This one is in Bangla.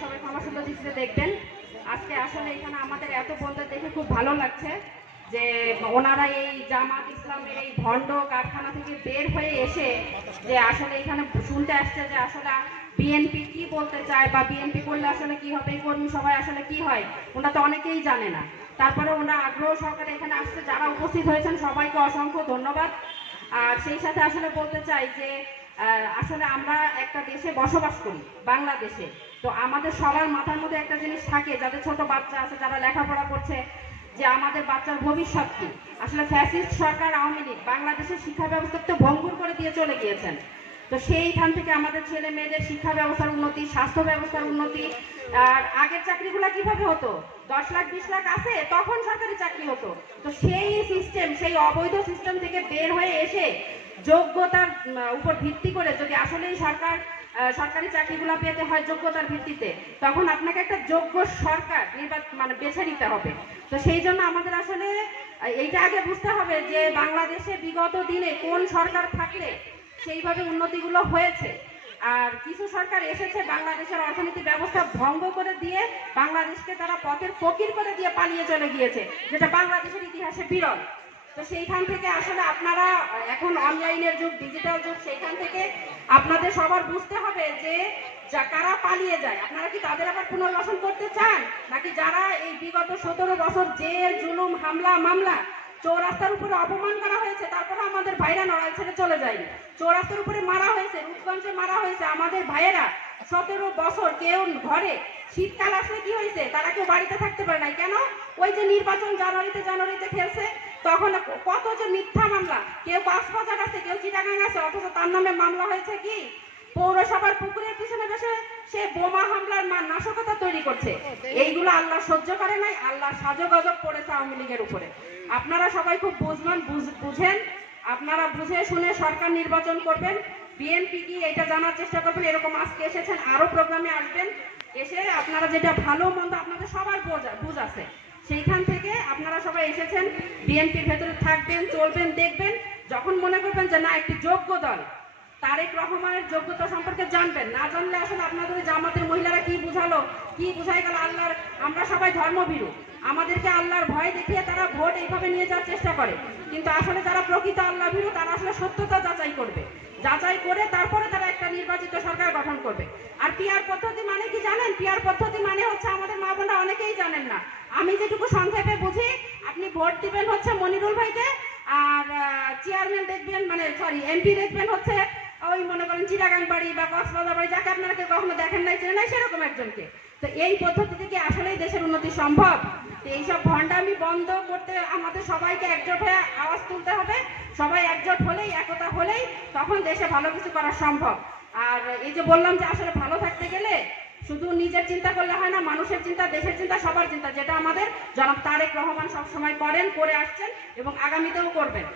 সবাই ক্ষমা সুন্দর দৃষ্টিতে দেখবেন। আজকে আসলে এখানে আমাদের এত বন্ধু দেখে খুব ভালো লাগছে যে ওনারা এই জামাত ইসলামের এই ভণ্ড কারখানা থেকে বের হয়ে এসে যে আসলে এখানে শুনতে আসছে যে আসলে বিএনপি কি বলতে চায় বা বিএনপি করলে আসলে কি হবে কর্মী সবাই আসলে কি হয়, ওটা তো অনেকেই জানে না। তারপরে ওনারা আগ্রহ সহকারে এখানে আসছে, যারা উপস্থিত হয়েছেন সবাইকে অসংখ্য ধন্যবাদ। আর সেই সাথে আসলে বলতে চাই যে আসলে আমরা একটা দেশে বসবাস করি, বাংলাদেশে। তো আমাদের সবার মাথার মধ্যে একটা জিনিস থাকে, যাদের ছোট বাচ্চা আছে যারা লেখাপড়া করছে, যে আমাদের বাচ্চার ভবিষ্যৎ কি? আসলে ফ্যাসিস্ট সরকার আওয়ামী লীগ বাংলাদেশের শিক্ষা ব্যবস্থা তো ভঙ্গুর করে দিয়ে চলে গিয়েছেন। তো সেইখান থেকে আমাদের ছেলে মেয়েদের শিক্ষা ব্যবস্থার উন্নতি, স্বাস্থ্য ব্যবস্থার উন্নতি, আর আগের চাকরিগুলো কীভাবে হতো? দশ লাখ, বিশ লাখ আছে, তখন সরকারি চাকরি হতো। তো সেই সিস্টেম সেই অবৈধ সিস্টেম থেকে বের হয়ে এসে যোগ্যতার উপর ভিত্তি করে যদি আসলেই সরকার সরকারি চাকরিগুলো পেতে হয় যোগ্যতার ভিত্তিতে, তখন আপনাকে একটা যোগ্য সরকার নির্বাচন মানে বেছে নিতে হবে। তো সেই জন্য আমাদের আসলে এইটা আগে বুঝতে হবে যে বাংলাদেশে বিগত দিনে কোন সরকার থাকলে সেইভাবে উন্নতিগুলো হয়েছে। আর কিছু সরকার এসেছে বাংলাদেশের অর্থনীতি ব্যবস্থা ভঙ্গ করে দিয়ে, বাংলাদেশকে তারা পথের ফকির করে দিয়ে পালিয়ে চলে গিয়েছে, যেটা বাংলাদেশের ইতিহাসে বিরল। তো সেইখান থেকে আসলে আপনারা, এখন অনলাইনের যুগ ডিজিটাল যুগ, সেইখান থেকে আপনাদের সবার বুঝতে হবে যে যা, কারা পালিয়ে যায়। আপনারা কি তাদের আবার পুনর্বাসন করতে চান? নাকি যারা এই বিগত সতেরো বছর জেল, জুলুম, হামলা, মামলা, চৌরাস্তার উপরে অপমান করা হয়েছে, তারপরে আমাদের ভাইরা নড়াইল ছেড়ে চলে যায়নি। চৌরাস্তার উপরে মারা হয়েছে, রূপগঞ্জে মারা হয়েছে আমাদের ভাইয়েরা। সতেরো বছর কেউ ঘরে শীতকাল আসলে কি হয়েছে? তারা কেউ বাড়িতে থাকতে পারে নাই। কেন? ওই যে নির্বাচন জানুয়ারিতে জানুয়ারিতে খেলছে তখন কত যে মিথ্যা মামলা। কেউ কক্সবাজার আছে কেউ চিটাগাং আছে অথচ তার নামে মামলা হয়েছে কি? পৌরসভার পুকুরের পিছনে বসে সে বোমা হামলার মান নাশকতা তৈরি করছে। এইগুলো আল্লাহ সহ্য করে নাই, আল্লাহ সাজো গজব পড়েছে আওয়ামী লীগের উপরে। আপনারা সবাই খুব বুঝবেন বুঝ- বুঝেন। আপনারা বুঝে শুনে সরকার নির্বাচন করবেন। বিএনপি কি এটা জানার চেষ্টা করবেন? এরকম আজকে এসেছেন, আরও প্রোগ্রামে আসবেন। এসে আপনারা যেটা ভালো, মন্দ আপনাদের সবার বোঝ বুঝ আছে। সেইখান থেকে আপনারা সবাই এসেছেন, বিএনপির ভেতরে থাকবেন, চলবেন, দেখবেন, যখন মনে করবেন যে না, একটি যোগ্য দল, তারেক রহমানের যোগ্যতা সম্পর্কে জানবেন। না জানলে আসলে আপনাদের জামাতের মহিলারা কি বুঝালো, কি বুঝাই গেল আল্লাহর, আমরা সবাই ধর্মভীরু। আমাদেরকে আল্লাহর ভয় দেখিয়ে তারা ভোট এইভাবে নিয়ে যাওয়ার চেষ্টা করে। কিন্তু আসলে যারা প্রকৃত আল্লাহ ভীরু তারা আসলে সত্যতা যাচাই করবে। যাচাই করে তারপরে তারা নির্বাচিত সরকার গঠন করবে। আর পিয়ার পদ্ধতি মানে কি জানেন? পিয়ার পদ্ধতি মানে হচ্ছে আমাদের মা বোনরা অনেকেই জানেন না। আমি যেটুকু সংক্ষেপে বুঝি, আপনি ভোট দিবেন হচ্ছে মনিরুল ভাইকে, আর চেয়ারম্যান দেখবেন মানে সরি এমপি দেখবেন হচ্ছে ওই মনে করেন চিটাগাং বাড়ি বা কক্সবাজার বাড়ি, যাকে আপনারা কেউ কখনো দেখেন নাই চেনে নাই, সেরকম একজনকে। তো এই পদ্ধতিতে কি আসলেই দেশের উন্নতি সম্ভব? এইসব ভণ্ডামি বন্ধ করতে আমাদের সবাইকে একজোট হয়ে আওয়াজ তুলতে হবে। সবাই একজোট হলেই, একতা হলেই তখন দেশে ভালো কিছু করা সম্ভব। আর এই যে বললাম যে আসলে ভালো থাকতে গেলে শুধু নিজের চিন্তা করলে হয় না, মানুষের চিন্তা, দেশের চিন্তা, সবার চিন্তা, যেটা আমাদের জনাব তারেক রহমান সবসময় করেন, করে আসছেন এবং আগামীতেও করবেন।